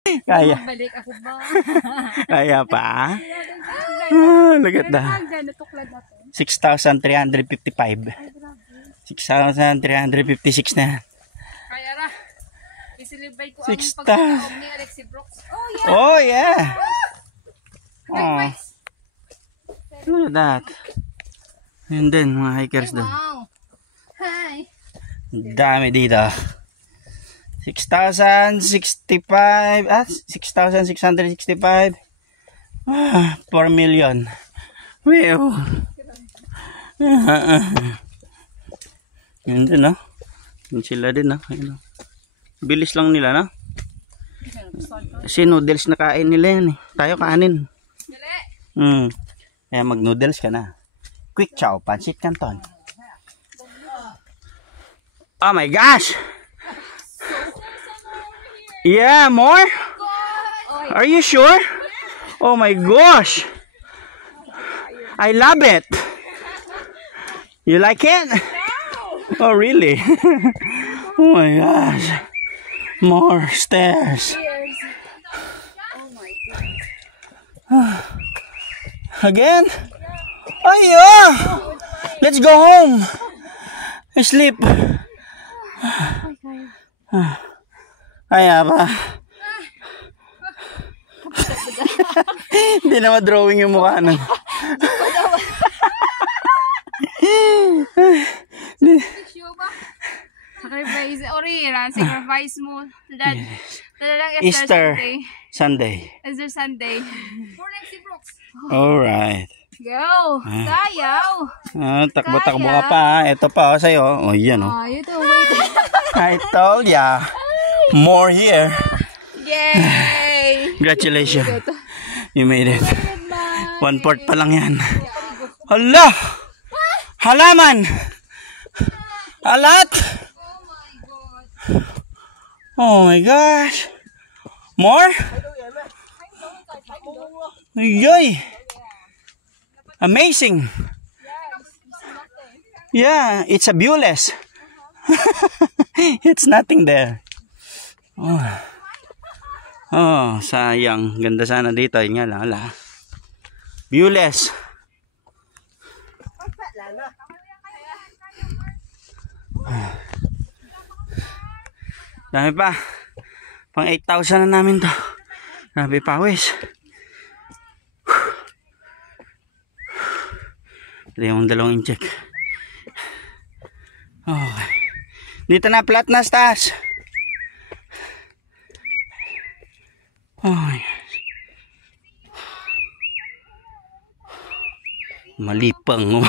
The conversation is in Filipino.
Kaya. Balik ako ba? Kaya pa? Look at that. 6,355. 6,356 na. Kaya ra. Isilibay ko ang 6,000. pagkakaom ni Alexi Brooks. Oh yeah. Oh. Look at that. And then mga hikers doon. Wow. Hi. Dami dito. 6,065. 6,665. 4 million. Wow. Yun din, no? Yun sila din, no? Ayun, no? Bilis lang nila, no? Kasi noodles na kain nila yan, eh. Tayo kanin. Kaya mag-noodles ka na. Quick chow, pancit canton. Oh my gosh! Yeah, more? Are you sure? Oh my gosh! I love it! You like it? Oh really? Oh my gosh! More stairs. Again? Oh yeah! Let's go home. Sleep. Ay, apa? Hindi na ma-drawing yung mukha nun. Sacrifice mo. Easter Sunday. Easter Sunday. For Alexi Brooks. Alright. Go! Sayaw! Takbo-takbo ka pa, ha? Ito pa, oh, sa'yo. Oh, yan, oh. Ito, wait. I told ya. More here. Yay! Congratulations. You made it. 1/4 pa lang yan. Hala! Halaman! Alat! Oh my gosh! More? Yoy! Amazing! Yeah, it's a viewless. It's nothing there. Oh, sayang. Ganda sana dito. Yun nga lang, ala. Viewless. Dami pa. Pang 8,000 na namin to. Grabe pawis. Ito yung dalawang incheck. Okay. Dito na, flat na stars. Oh my gosh. Malipang.